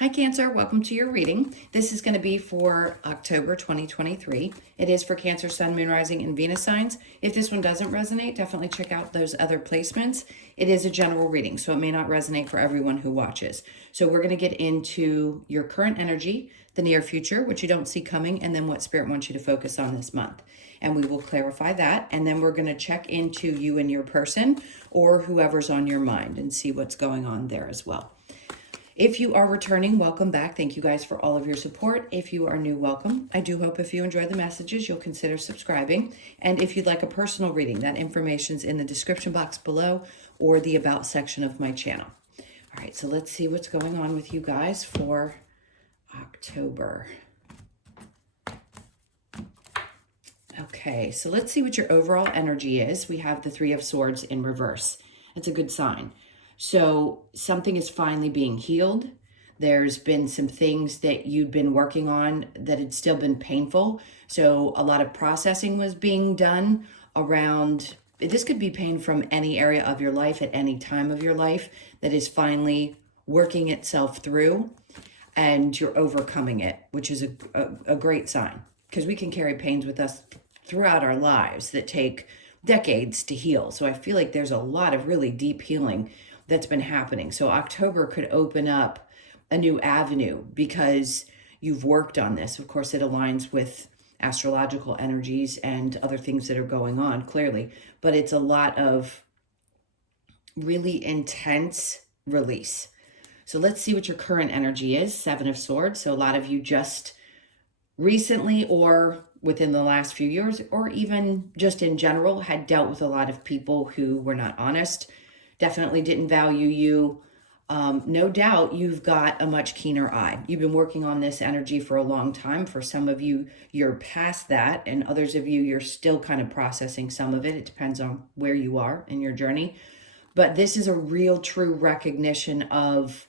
Hi Cancer, welcome to your reading. This is going to be for October 2023. It is for Cancer, Sun, Moon, Rising, and Venus signs. If this one doesn't resonate, definitely check out those other placements. It is a general reading, so it may not resonate for everyone who watches. So we're going to get into your current energy, the near future, which you don't see coming, and then what Spirit wants you to focus on this month. And we will clarify that, and then we're going to check into you and your person or whoever's on your mind and see what's going on there as well. If you are returning, welcome back. Thank you guys for all of your support. If you are new, welcome. I do hope if you enjoy the messages, you'll consider subscribing. And if you'd like a personal reading, that information's in the description box below or the About section of my channel. All right, so let's see what's going on with you guys for October. Okay, so let's see what your overall energy is. We have the Three of Swords in reverse. It's a good sign. So something is finally being healed. There's been some things that you'd been working on that had still been painful. So a lot of processing was being done around, this could be pain from any area of your life at any time of your life that is finally working itself through and you're overcoming it, which is a great sign because we can carry pains with us throughout our lives that take decades to heal. So I feel like there's a lot of really deep healing that's been happening. So October could open up a new avenue because you've worked on this. Of course, it aligns with astrological energies and other things that are going on, clearly. But it's a lot of really intense release. So let's see what your current energy is. Seven of Swords. So a lot of you just recently or within the last few years or even just in general had dealt with a lot of people who were not honest, definitely didn't value you. No doubt you've got a much keener eye. You've been working on this energy for a long time. For some of you, you're past that, and others of you, you're still kind of processing some of it. It depends on where you are in your journey. But this is a real, true recognition of,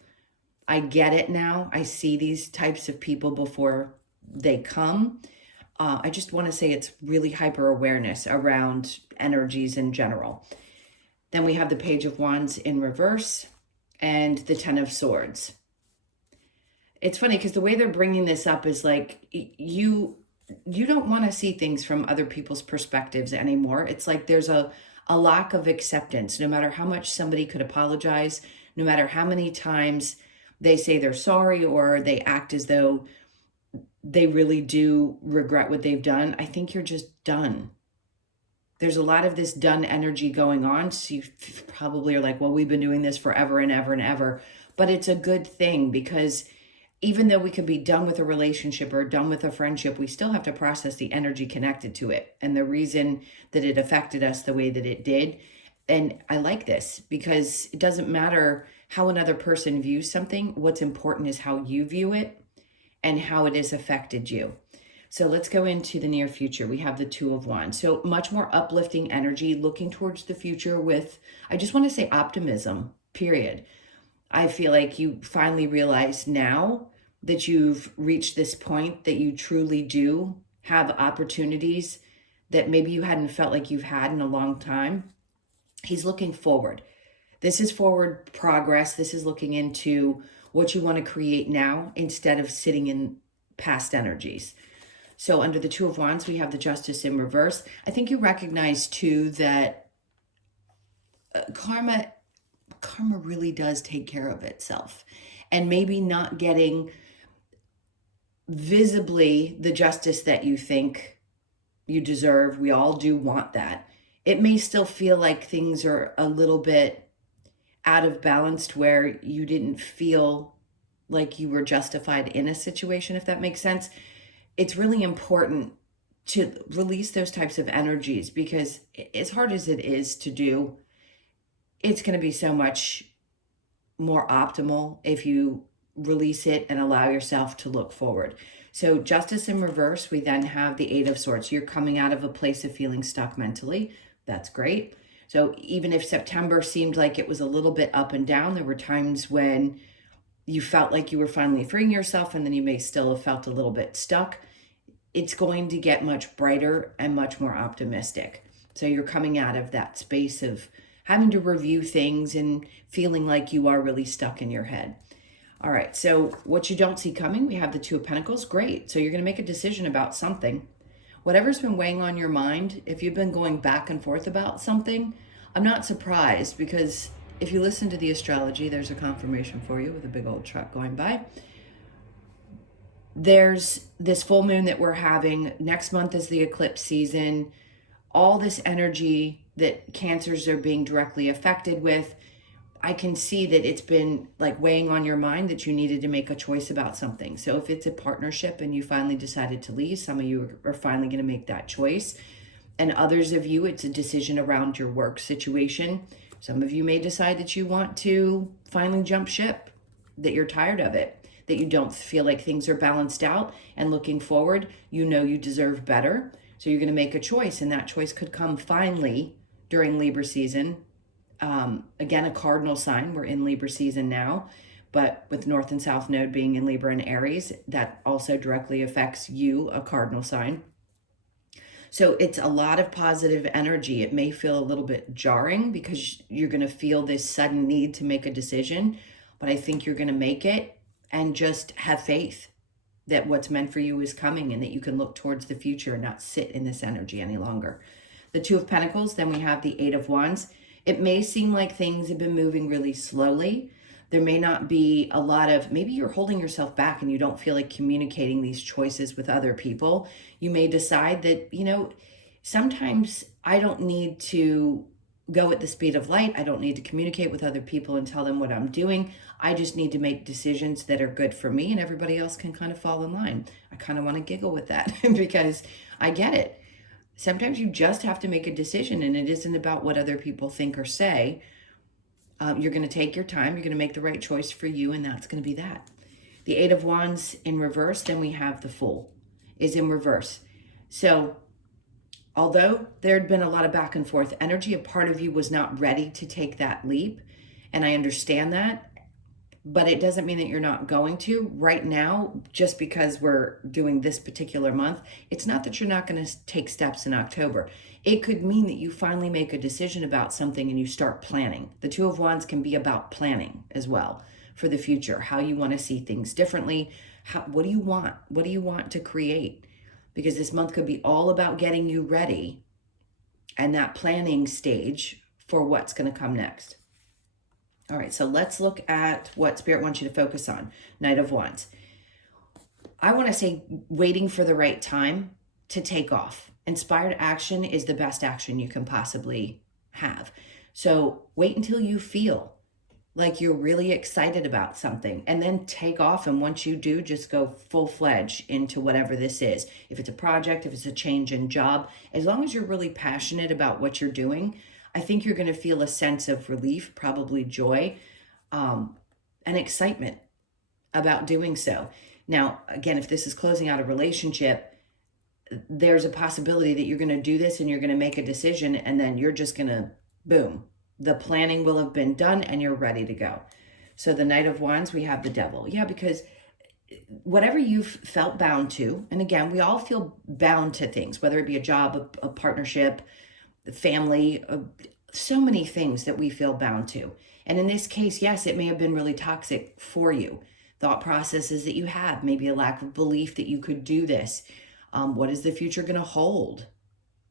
I get it now. I see these types of people before they come. I just want to say it's really hyper awareness around energies in general. Then we have the Page of Wands in reverse and the Ten of Swords. It's funny because the way they're bringing this up is like you don't want to see things from other people's perspectives anymore. It's like there's a lack of acceptance. No matter how much somebody could apologize, no matter how many times they say they're sorry or they act as though they really do regret what they've done, I think you're just done. There's a lot of this done energy going on. So you probably are like, well, we've been doing this forever and ever and ever. But it's a good thing because even though we could be done with a relationship or done with a friendship, we still have to process the energy connected to it and the reason that it affected us the way that it did. And I like this because it doesn't matter how another person views something. What's important is how you view it and how it has affected you. So let's go into the near future. We have the Two of Wands. So much more uplifting energy, looking towards the future with, I just want to say optimism, period. I feel like you finally realize now that you've reached this point that you truly do have opportunities that maybe you hadn't felt like you've had in a long time. He's looking forward. This is forward progress. This is looking into what you want to create now instead of sitting in past energies. So under the Two of Wands, we have the Justice in reverse. I think you recognize too that karma really does take care of itself. And maybe not getting visibly the justice that you think you deserve. We all do want that. It may still feel like things are a little bit out of balance where you didn't feel like you were justified in a situation, if that makes sense. It's really important to release those types of energies because as hard as it is to do, it's going to be so much more optimal if you release it and allow yourself to look forward. So Justice in reverse, we then have the Eight of Swords. So you're coming out of a place of feeling stuck mentally. That's great. So even if September seemed like it was a little bit up and down, there were times when you felt like you were finally freeing yourself and then you may still have felt a little bit stuck. It's going to get much brighter and much more optimistic. So you're coming out of that space of having to review things and feeling like you are really stuck in your head. All right, so what you don't see coming, we have the Two of Pentacles. Great. So you're going to make a decision about something. Whatever's been weighing on your mind, if you've been going back and forth about something, I'm not surprised, because if you listen to the astrology, there's a confirmation for you with a big old truck going by. There's this full moon that we're having. Next month is the eclipse season. All this energy that cancers are being directly affected with, I can see that it's been like weighing on your mind that you needed to make a choice about something. So if it's a partnership and you finally decided to leave, some of you are finally going to make that choice. And others of you, it's a decision around your work situation. Some of you may decide that you want to finally jump ship, that you're tired of it, that you don't feel like things are balanced out, and looking forward, you know you deserve better. So you're going to make a choice, and that choice could come finally during Libra season. Again, a cardinal sign. We're in Libra season now, but with North and South Node being in Libra and Aries, that also directly affects you, a cardinal sign. So it's a lot of positive energy. It may feel a little bit jarring because you're going to feel this sudden need to make a decision, but I think you're going to make it, and just have faith that what's meant for you is coming, and that you can look towards the future and not sit in this energy any longer. The Two of Pentacles, then we have the Eight of Wands. It may seem like things have been moving really slowly. There may not be a lot of, maybe you're holding yourself back and you don't feel like communicating these choices with other people. You may decide that, sometimes I don't need to go at the speed of light. I don't need to communicate with other people and tell them what I'm doing. I just need to make decisions that are good for me, and everybody else can kind of fall in line. I kind of want to giggle with that because I get it. Sometimes you just have to make a decision, and it isn't about what other people think or say. You're going to take your time. You're going to make the right choice for you, and that's going to be that. The Eight of Wands in reverse, then we have the Fool is in reverse. So although there had been a lot of back and forth energy, a part of you was not ready to take that leap, and I understand that. But it doesn't mean that you're not going to right now, just because we're doing this particular month. It's not that you're not going to take steps in October. It could mean that you finally make a decision about something and you start planning. The Two of Wands can be about planning as well for the future, how you want to see things differently. What do you want? What do you want to create? Because this month could be all about getting you ready and that planning stage for what's going to come next. All right, so let's look at what Spirit wants you to focus on. Knight of Wands. I want to say waiting for the right time to take off. Inspired action is the best action you can possibly have. So wait until you feel like you're really excited about something, and then take off. And once you do, just go full-fledged into whatever this is. If it's a project, if it's a change in job, as long as you're really passionate about what you're doing, I think you're going to feel a sense of relief, probably joy, and excitement about doing so. Now, again, if this is closing out a relationship, there's a possibility that you're going to do this and you're going to make a decision, and then you're just going to, boom, the planning will have been done and you're ready to go. So the Knight of Wands, we have the Devil. Yeah, because whatever you've felt bound to, and again, we all feel bound to things, whether it be a job, a partnership, family, so many things that we feel bound to. And in this case, yes, it may have been really toxic for you. Thought processes that you have, maybe a lack of belief that you could do this. What is the future going to hold?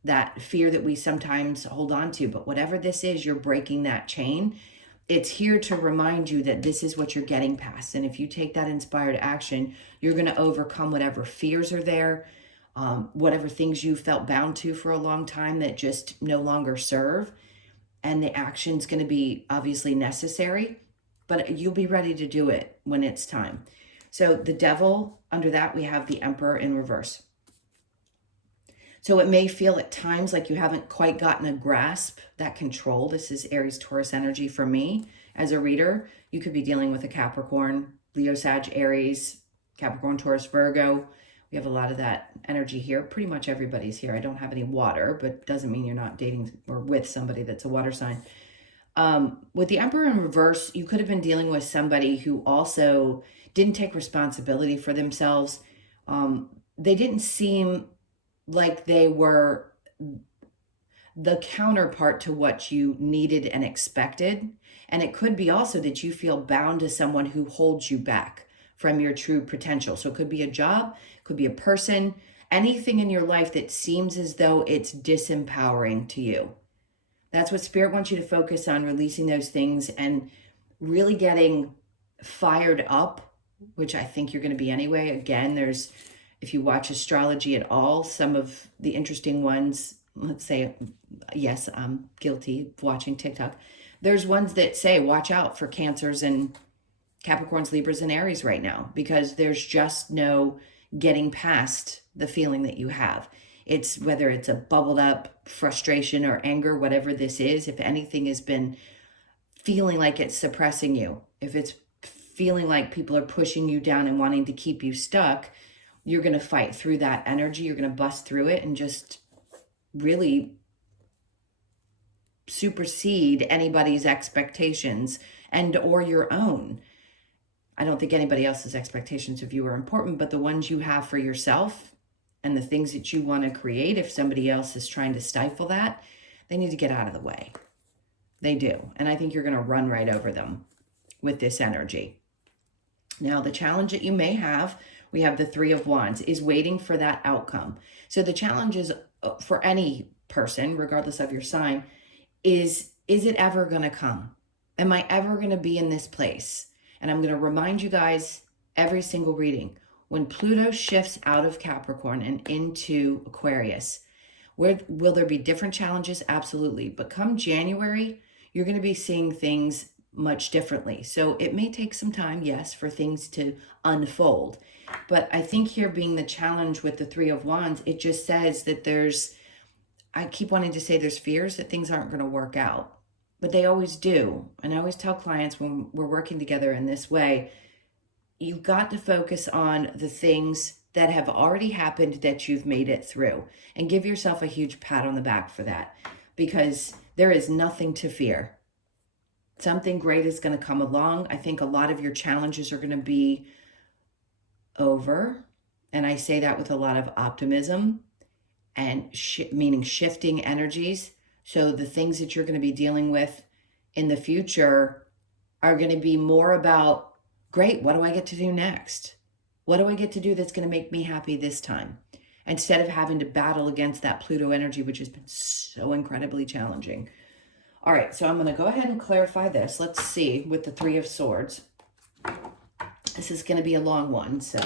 That fear that we sometimes hold on to. But whatever this is, you're breaking that chain. It's here to remind you that this is what you're getting past. And if you take that inspired action, you're going to overcome whatever fears are there, whatever things you felt bound to for a long time that just no longer serve. And the action's going to be obviously necessary, but you'll be ready to do it when it's time. So the Devil, under that, we have the Emperor in reverse. So it may feel at times like you haven't quite gotten a grasp, that control. This is Aries, Taurus energy for me as a reader. You could be dealing with a Capricorn, Leo, Sag, Aries, Capricorn, Taurus, Virgo. We have a lot of that energy here. Pretty much everybody's here. I don't have any water, but doesn't mean you're not dating or with somebody that's a water sign. With the Emperor in reverse, you could have been dealing with somebody who also didn't take responsibility for themselves. They didn't seem like they were the counterpart to what you needed and expected. And it could be also that you feel bound to someone who holds you back from your true potential. So it could be a job, could be a person, anything in your life that seems as though it's disempowering to you. That's what Spirit wants you to focus on, releasing those things and really getting fired up, which I think you're going to be anyway. Again, if you watch astrology at all, some of the interesting ones, let's say, yes, I'm guilty of watching TikTok. There's ones that say, watch out for Cancers and Capricorns, Libras, and Aries right now, because there's just no getting past the feeling that you have. It's whether it's a bubbled up frustration or anger, whatever this is, if anything has been feeling like it's suppressing you, if it's feeling like people are pushing you down and wanting to keep you stuck, you're going to fight through that energy. You're going to bust through it and just really supersede anybody's expectations and or your own. I don't think anybody else's expectations of you are important, but the ones you have for yourself and the things that you want to create, if somebody else is trying to stifle that, they need to get out of the way. They do. And I think you're going to run right over them with this energy. Now, the challenge that you may have, we have the Three of Wands, is waiting for that outcome. So the challenge is for any person, regardless of your sign, is it ever going to come? Am I ever going to be in this place? And I'm going to remind you guys every single reading, when Pluto shifts out of Capricorn and into Aquarius, will there be different challenges? Absolutely. But come January, you're going to be seeing things much differently. So it may take some time, yes, for things to unfold. But I think here being the challenge with the Three of Wands, it just says that I keep wanting to say there's fears that things aren't going to work out, but they always do. And I always tell clients when we're working together in this way, you've got to focus on the things that have already happened that you've made it through, and give yourself a huge pat on the back for that, because there is nothing to fear. Something great is going to come along. I think a lot of your challenges are going to be over. And I say that with a lot of optimism and meaning shifting energies. So the things that you're going to be dealing with in the future are going to be more about, great, what do I get to do next? What do I get to do that's going to make me happy this time? Instead of having to battle against that Pluto energy, which has been so incredibly challenging. All right, so I'm going to go ahead and clarify this. Let's see with the Three of Swords. This is going to be a long one, so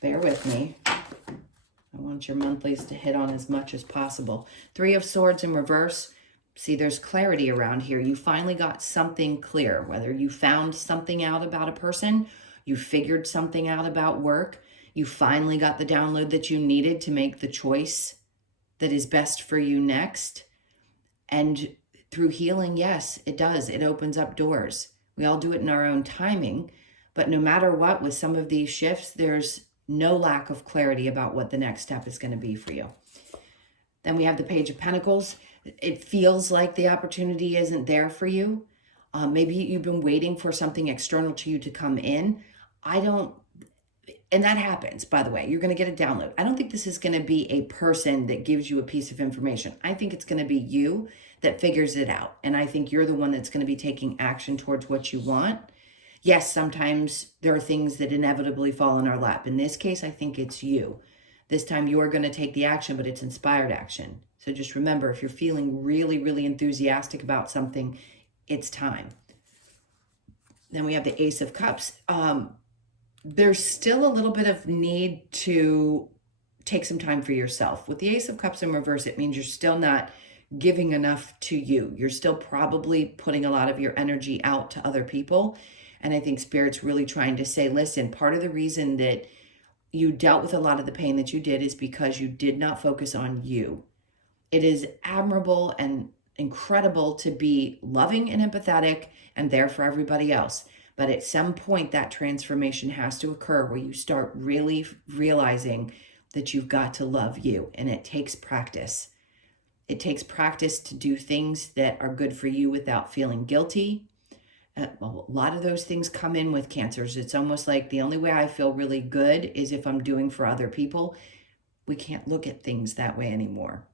bear with me. I want your monthlies to hit on as much as possible. Three of Swords in reverse. See, there's clarity around here. You finally got something clear, whether you found something out about a person, you figured something out about work, you finally got the download that you needed to make the choice that is best for you next. And through healing, yes, it does. It opens up doors. We all do it in our own timing, but no matter what, with some of these shifts, there's no lack of clarity about what the next step is going to be for you. Then we have the Page of Pentacles. It feels like the opportunity isn't there for you. Maybe you've been waiting for something external to you to come in. And that happens, by the way. You're going to get a download. I don't think this is going to be a person that gives you a piece of information. I think it's going to be you that figures it out. And I think you're the one that's going to be taking action towards what you want. Yes, sometimes there are things that inevitably fall in our lap. In this case, I think it's you. This time you are going to take the action, but it's inspired action. So just remember, if you're feeling really, really enthusiastic about something, it's time. Then we have the Ace of Cups. There's still a little bit of need to take some time for yourself. With the Ace of Cups in reverse, it means you're still not giving enough to you. You're still probably putting a lot of your energy out to other people. And I think Spirit's really trying to say, listen, part of the reason that you dealt with a lot of the pain that you did is because you did not focus on you. It is admirable and incredible to be loving and empathetic and there for everybody else. But at some point, that transformation has to occur where you start really realizing that you've got to love you. And it takes practice. It takes practice to do things that are good for you without feeling guilty. A lot of those things come in with Cancers. It's almost like the only way I feel really good is if I'm doing for other people. We can't look at things that way anymore.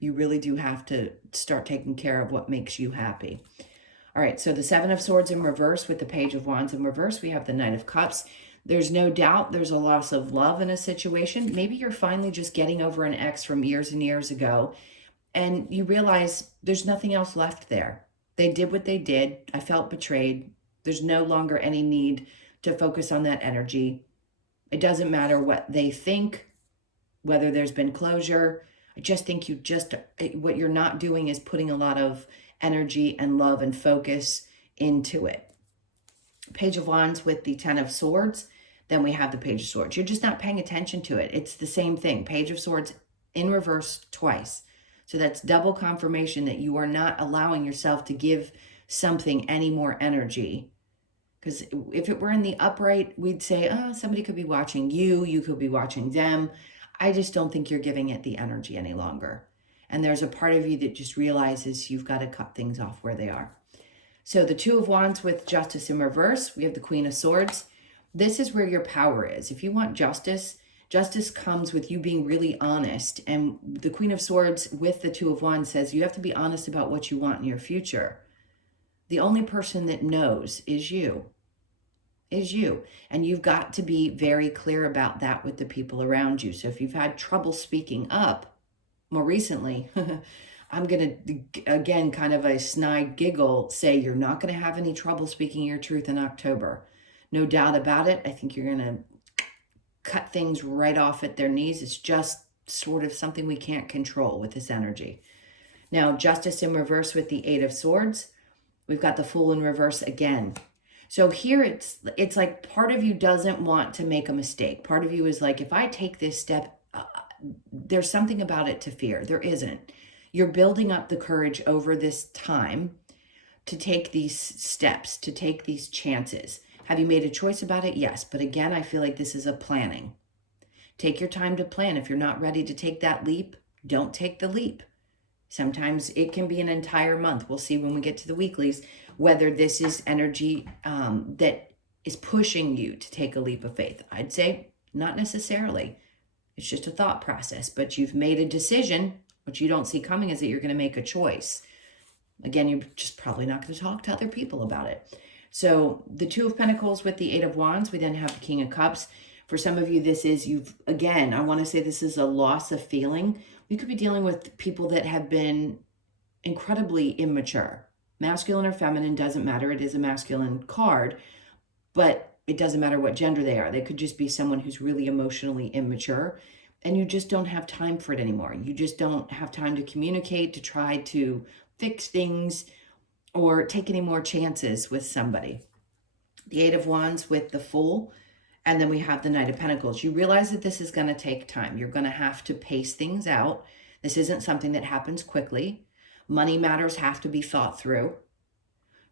You really do have to start taking care of what makes you happy. All right, so the Seven of Swords in reverse with the Page of Wands in reverse, we have the Knight of Cups. There's no doubt there's a loss of love in a situation. Maybe you're finally just getting over an ex from years and years ago, and you realize there's nothing else left there. They did what they did. I felt betrayed. There's no longer any need to focus on that energy. It doesn't matter what they think, whether there's been closure. I just think what you're not doing is putting a lot of energy and love and focus into it. Page of Wands with the Ten of Swords. Then we have the Page of Swords. You're just not paying attention to it. It's the same thing. Page of Swords in reverse twice. So that's double confirmation that you are not allowing yourself to give something any more energy. Because if it were in the upright, we'd say, oh, somebody could be watching you. You could be watching them. I just don't think you're giving it the energy any longer. And there's a part of you that just realizes you've got to cut things off where they are. So the Two of Wands with Justice in reverse, we have the Queen of Swords. This is where your power is. If you want justice, justice comes with you being really honest. And the Queen of Swords with the Two of Wands says you have to be honest about what you want in your future. The only person that knows is you. And you've got to be very clear about that with the people around you. So if you've had trouble speaking up more recently, I'm going to, again, kind of a snide giggle, say you're not going to have any trouble speaking your truth in October. No doubt about it. I think you're going to cut things right off at their knees. It's just sort of something we can't control with this energy. Now, Justice in reverse with the Eight of Swords. We've got the Fool in reverse again. So here it's like part of you doesn't want to make a mistake. Part of you is like, if I take this step, there's something about it to fear. There isn't. You're building up the courage over this time to take these steps, to take these chances. Have you made a choice about it? Yes. But again, I feel like this is a planning. Take your time to plan. If you're not ready to take that leap, don't take the leap. Sometimes it can be an entire month. We'll see when we get to the weeklies whether this is energy that is pushing you to take a leap of faith. I'd say not necessarily. It's just a thought process, but you've made a decision. What you don't see coming is that you're going to make a choice. Again, you're just probably not going to talk to other people about it. So the Two of Pentacles with the Eight of Wands, we then have the King of Cups. For some of you, this is I want to say this is a loss of feeling. You could be dealing with people that have been incredibly immature. Masculine or feminine, doesn't matter. It is a masculine card, but it doesn't matter what gender they are. They could just be someone who's really emotionally immature, and you just don't have time for it anymore. You just don't have time to communicate, to try to fix things, or take any more chances with somebody. The Eight of Wands with the Fool, and then we have the Knight of Pentacles. You realize that this is going to take time. You're going to have to pace things out. This isn't something that happens quickly. Money matters have to be thought through.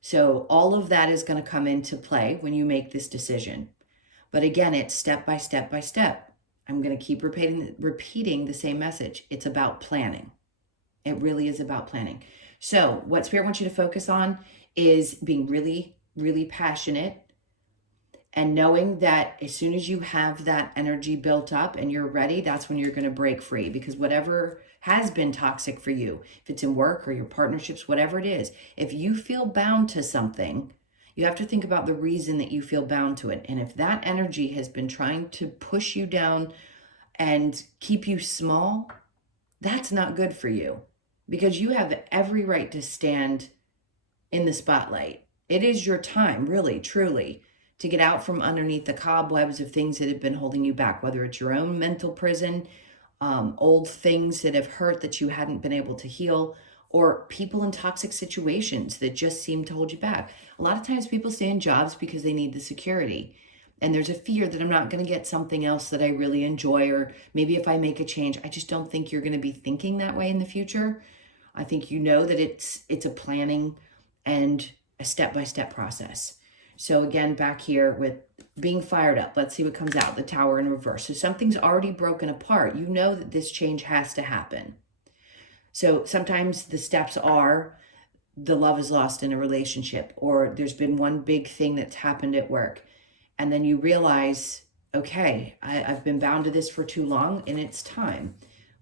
So all of that is going to come into play when you make this decision. But again, it's step by step by step. I'm going to keep repeating the same message. It's about planning. It really is about planning. So what Spirit wants you to focus on is being really, really passionate and knowing that as soon as you have that energy built up and you're ready, that's when you're going to break free. Because whatever has been toxic for you, if it's in work or your partnerships, whatever it is, if you feel bound to something, you have to think about the reason that you feel bound to it. And if that energy has been trying to push you down and keep you small, that's not good for you, because you have every right to stand in the spotlight. It is your time, really, truly, to get out from underneath the cobwebs of things that have been holding you back, whether it's your own mental prison, old things that have hurt that you hadn't been able to heal, or people in toxic situations that just seem to hold you back. A lot of times people stay in jobs because they need the security. And there's a fear that I'm not going to get something else that I really enjoy, or maybe if I make a change. I just don't think you're going to be thinking that way in the future. I think you know that it's a planning and a step-by-step process. So again, back here with being fired up, let's see what comes out. The Tower in reverse. So something's already broken apart. You know that this change has to happen. So sometimes the steps are the love is lost in a relationship, or there's been one big thing that's happened at work. And then you realize, okay, I've been bound to this for too long and it's time.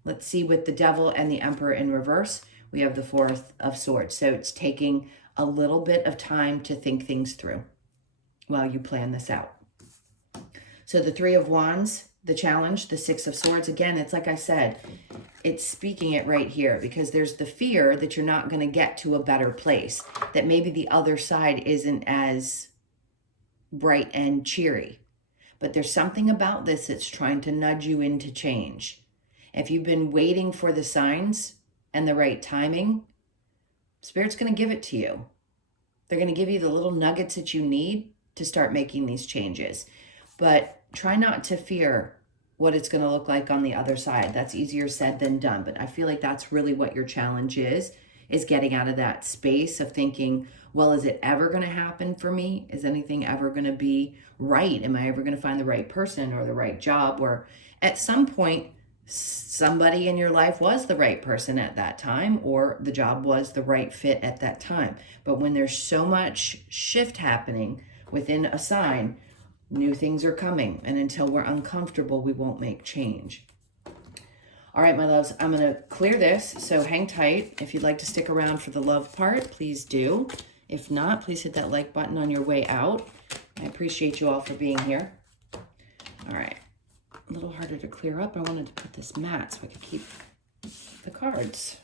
Let's see with the Devil and the Emperor in reverse. We have the Four of Swords. So it's taking a little bit of time to think things through while you plan this out. So the Three of Wands, the challenge, the Six of Swords, again, it's like I said, it's speaking it right here, because there's the fear that you're not going to get to a better place, that maybe the other side isn't as bright and cheery. But there's something about this that's trying to nudge you into change. If you've been waiting for the signs and the right timing, Spirit's going to give it to you. They're going to give you the little nuggets that you need to start making these changes. But try not to fear what it's going to look like on the other side. That's easier said than done. But I feel like that's really what your challenge is getting out of that space of thinking, well, is it ever going to happen for me? Is anything ever going to be right? Am I ever going to find the right person or the right job? Or at some point, somebody in your life was the right person at that time, or the job was the right fit at that time. But when there's so much shift happening within a sign, new things are coming. And until we're uncomfortable, we won't make change. All right, my loves, I'm going to clear this, so hang tight. If you'd like to stick around for the love part, please do. If not, please hit that like button on your way out. I appreciate you all for being here. All right, a little harder to clear up. I wanted to put this mat so I could keep the cards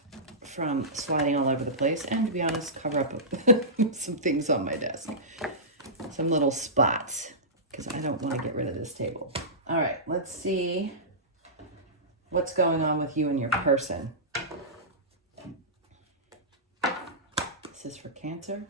from sliding all over the place, and to be honest, cover up some things on my desk. Some little spots, because I don't want to get rid of this table. All right, let's see what's going on with you and your person. This is for Cancer.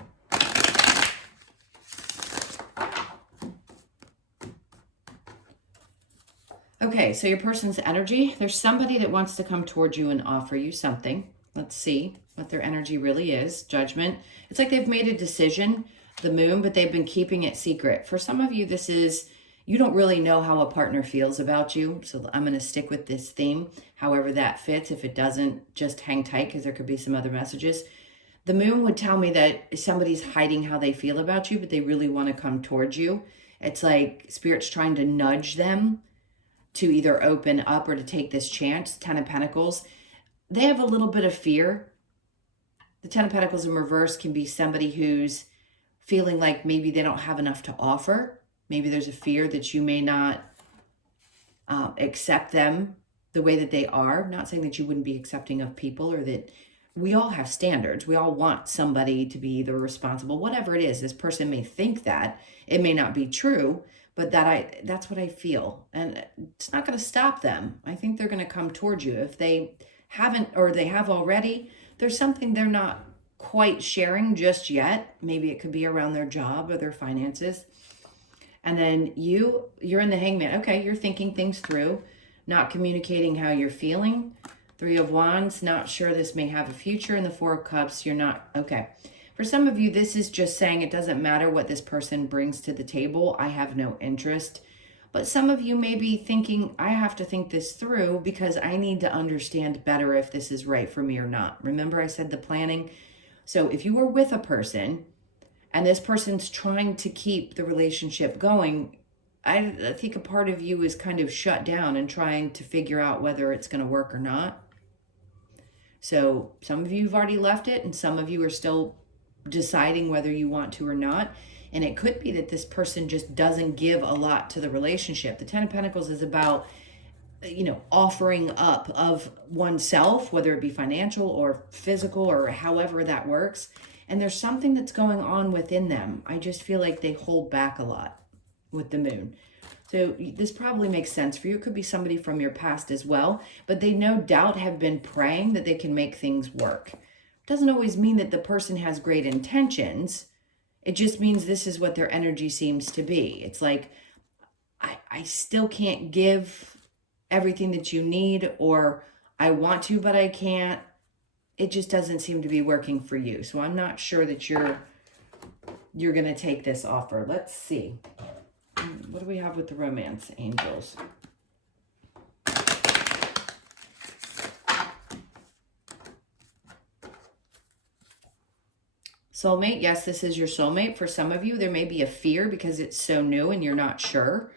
Okay, so your person's energy, there's somebody that wants to come towards you and offer you something. Let's see what their energy really is. Judgment. It's like they've made a decision, the Moon, but they've been keeping it secret. For some of you, this is, you don't really know how a partner feels about you. So I'm going to stick with this theme, however that fits. If it doesn't, just hang tight, because there could be some other messages. The Moon would tell me that somebody's hiding how they feel about you, but they really want to come towards you. It's like Spirit's trying to nudge them to either open up or to take this chance. Ten of Pentacles, they have a little bit of fear. The Ten of Pentacles in reverse can be somebody who's feeling like maybe they don't have enough to offer. Maybe there's a fear that you may not accept them the way that they are. Not saying that you wouldn't be accepting of people, or that we all have standards. We all want somebody to be the responsible, whatever it is. This person may think that. It may not be true, but that's what I feel. And it's not going to stop them. I think they're going to come towards you. If they haven't, or they have already, there's something they're not quite sharing just yet. Maybe it could be around their job or their finances. And then you're in the Hangman. Okay, you're thinking things through, not communicating how you're feeling. Three of Wands, not sure this may have a future. And the Four of Cups, you're not, okay. For some of you, this is just saying it doesn't matter what this person brings to the table. I have no interest. But some of you may be thinking, I have to think this through because I need to understand better if this is right for me or not. Remember I said the planning? So if you were with a person and this person's trying to keep the relationship going, I think a part of you is kind of shut down and trying to figure out whether it's going to work or not. So some of you have already left it, and some of you are still deciding whether you want to or not. And it could be that this person just doesn't give a lot to the relationship. The Ten of Pentacles is about, offering up of oneself, whether it be financial or physical or however that works. And there's something that's going on within them. I just feel like they hold back a lot with the Moon. So this probably makes sense for you. It could be somebody from your past as well, but they no doubt have been praying that they can make things work. Doesn't always mean that the person has great intentions. It just means this is what their energy seems to be. It's like, I still can't give everything that you need, or I want to, but I can't. It just doesn't seem to be working for you. So I'm not sure that you're going to take this offer. Let's see. What do we have with the romance angels? Soulmate, yes, this is your soulmate. For some of you, there may be a fear because it's so new and you're not sure.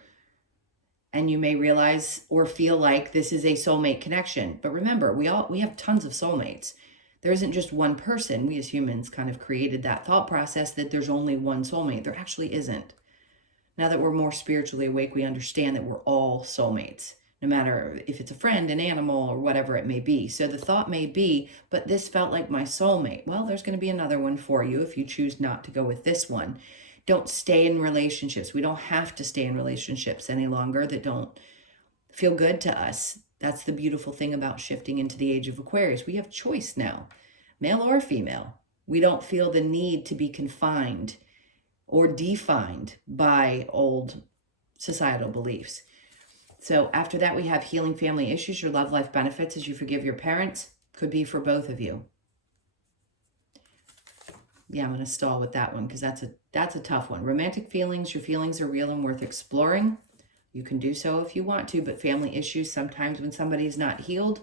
And you may realize or feel like this is a soulmate connection. But remember, we have tons of soulmates. There isn't just one person. We as humans kind of created that thought process that there's only one soulmate. There actually isn't. Now that we're more spiritually awake, we understand that we're all soulmates, no matter if it's a friend, an animal, or whatever it may be. So the thought may be, but this felt like my soulmate. Well, there's going to be another one for you if you choose not to go with this one. Don't stay in relationships. We don't have to stay in relationships any longer that don't feel good to us. That's the beautiful thing about shifting into the age of Aquarius. We have choice now, male or female. We don't feel the need to be confined or defined by old societal beliefs. So after that, we have healing family issues. Your love life benefits as you forgive your parents. Could be for both of you. Yeah, I'm going to stall with that one because that's a tough one. Romantic feelings. Your feelings are real and worth exploring. You can do so if you want to, but family issues, sometimes when somebody's not healed,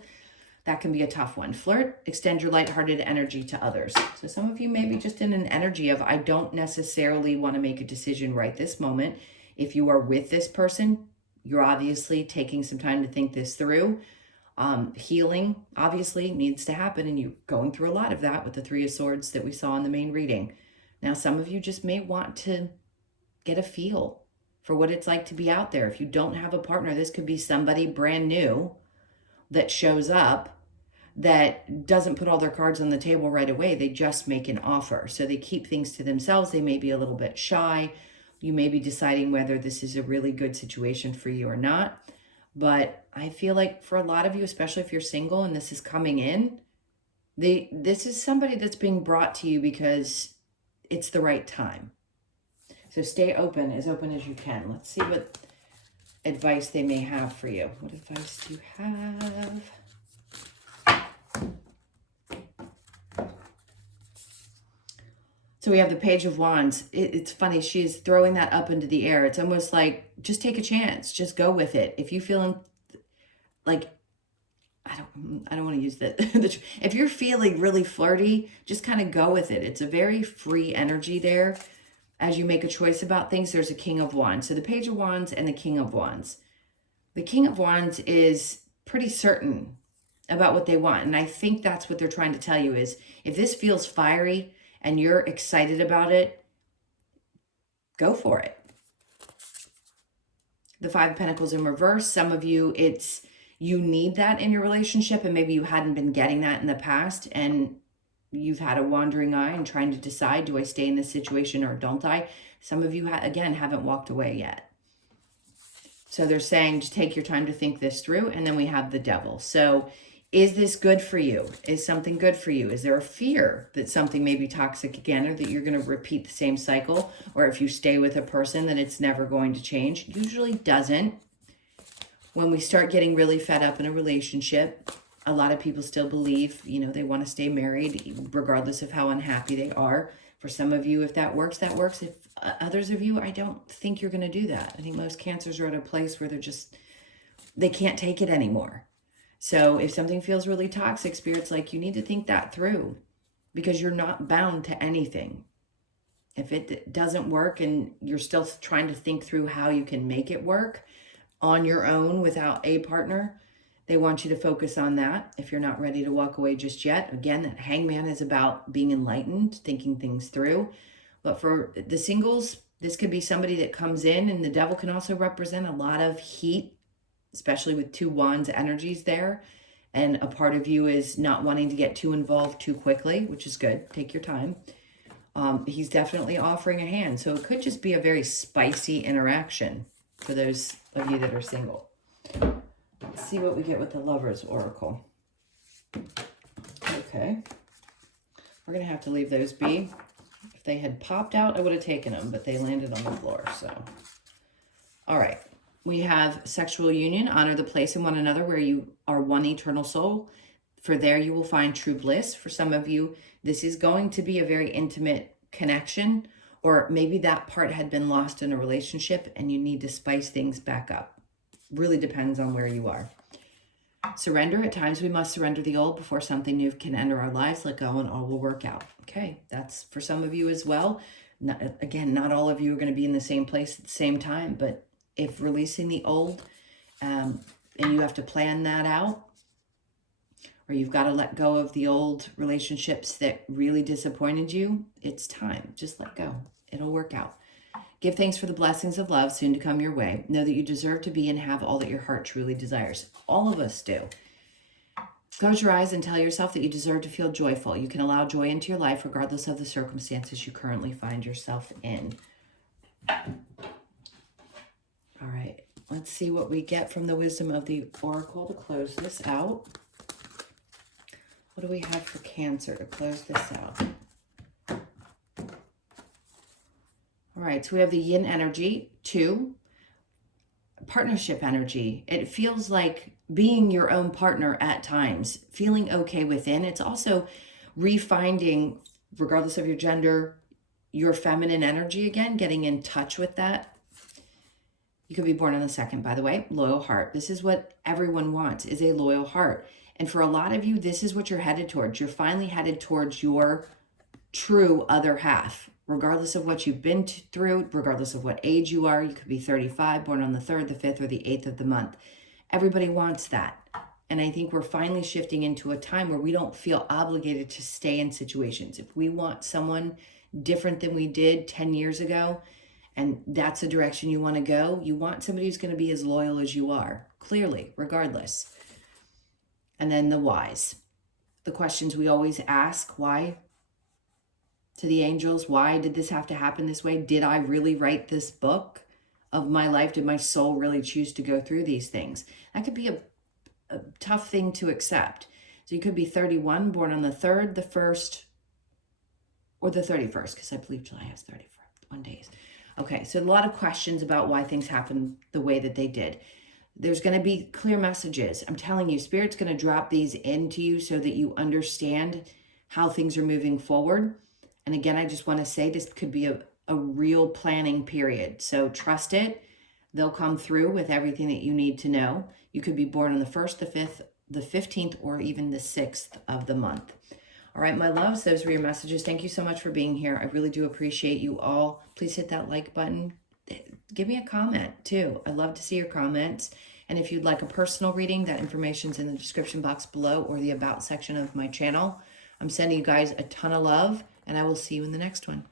that can be a tough one. Flirt, extend your lighthearted energy to others. So some of you may be just in an energy of, I don't necessarily want to make a decision right this moment. If you are with this person, you're obviously taking some time to think this through. Healing obviously needs to happen, and you're going through a lot of that with the Three of Swords that we saw in the main reading. Now, some of you just may want to get a feel for what it's like to be out there. If you don't have a partner, this could be somebody brand new that shows up that doesn't put all their cards on the table right away. They just make an offer. So they keep things to themselves. They may be a little bit shy. You may be deciding whether this is a really good situation for you or not. But I feel like for a lot of you, especially if you're single and this is coming in, this is somebody that's being brought to you because it's the right time. So stay open as you can. Let's see what advice they may have for you. What advice do you have? So we have the Page of Wands. It's funny. She's throwing that up into the air. It's almost like, just take a chance. Just go with it. If you feeling like, I don't want to use that. If you're feeling really flirty, just kind of go with it. It's a very free energy there. As you make a choice about things, there's a King of Wands. So the Page of Wands and the King of Wands. The King of Wands is pretty certain about what they want. And I think that's what they're trying to tell you is, if this feels fiery and you're excited about it, go for it. The Five of Pentacles in reverse. Some of you, you need that in your relationship, and maybe you hadn't been getting that in the past, and you've had a wandering eye and trying to decide, do I stay in this situation or don't I? Some of you, again, haven't walked away yet. So they're saying, just take your time to think this through. And then we have the Devil. So is this good for you? Is something good for you? Is there a fear that something may be toxic again, or that you're going to repeat the same cycle? Or if you stay with a person, that it's never going to change? Usually doesn't. When we start getting really fed up in a relationship, a lot of people still believe, they want to stay married regardless of how unhappy they are. For some of you, if that works, that works. If others of you, I don't think you're going to do that. I think most Cancers are at a place where they can't take it anymore. So if something feels really toxic, Spirit's like, you need to think that through, because you're not bound to anything. If it doesn't work and you're still trying to think through how you can make it work on your own without a partner, they want you to focus on that. If you're not ready to walk away just yet, again, that Hangman is about being enlightened, thinking things through. But for the singles, this could be somebody that comes in, and the Devil can also represent a lot of heat, especially with two wands energies there. And a part of you is not wanting to get too involved too quickly, which is good. Take your time. He's definitely offering a hand. So it could just be a very spicy interaction for those of you that are single. Let's see what we get with the Lover's Oracle. Okay. We're going to have to leave those be. If they had popped out, I would have taken them, but they landed on the floor, so. All right. We have sexual union. Honor the place in one another where you are one eternal soul. For there you will find true bliss. For some of you, this is going to be a very intimate connection, or maybe that part had been lost in a relationship and you need to spice things back up. Really depends on where you are. Surrender. At times we must surrender the old before something new can enter our lives. Let go and all will work out. Okay, that's for some of you as well. Not all of you are going to be in the same place at the same time, but if releasing the old and you have to plan that out, or you've got to let go of the old relationships that really disappointed you, it's time. Just let go. It'll work out. Give thanks for the blessings of love soon to come your way. Know that you deserve to be and have all that your heart truly desires. All of us do. Close your eyes and tell yourself that you deserve to feel joyful. You can allow joy into your life regardless of the circumstances you currently find yourself in. All right, let's see what we get from the wisdom of the Oracle to close this out. What do we have for Cancer to close this out? All right, so we have the yin energy, 2, partnership energy. It feels like being your own partner at times, feeling okay within. It's also refinding, regardless of your gender, your feminine energy again, getting in touch with that. You could be born on the 2nd, by the way, loyal heart. This is what everyone wants, is a loyal heart. And for a lot of you, this is what you're headed towards. You're finally headed towards your true other half. Regardless of what you've been through, regardless of what age you are, you could be 35, born on the 3rd, the 5th, or the 8th of the month. Everybody wants that. And I think we're finally shifting into a time where we don't feel obligated to stay in situations. If we want someone different than we did 10 years ago, and that's the direction you want to go, you want somebody who's going to be as loyal as you are, clearly, regardless. And then the whys. The questions we always ask, why? To the angels, why did this have to happen this way? Did I really write this book of my life? Did my soul really choose to go through these things? That could be a tough thing to accept. So you could be 31, born on the 3rd, the 1st, or the 31st, because I believe July has 31 days. Okay, so a lot of questions about why things happened the way that they did. There's going to be clear messages. I'm telling you, Spirit's going to drop these into you so that you understand how things are moving forward. And again, I just want to say this could be a real planning period. So trust it. They'll come through with everything that you need to know. You could be born on the 1st, the 5th, the 15th, or even the 6th of the month. All right, my loves, those were your messages. Thank you so much for being here. I really do appreciate you all. Please hit that like button. Give me a comment too. I'd love to see your comments. And if you'd like a personal reading, that information's in the description box below or the about section of my channel. I'm sending you guys a ton of love, and I will see you in the next one.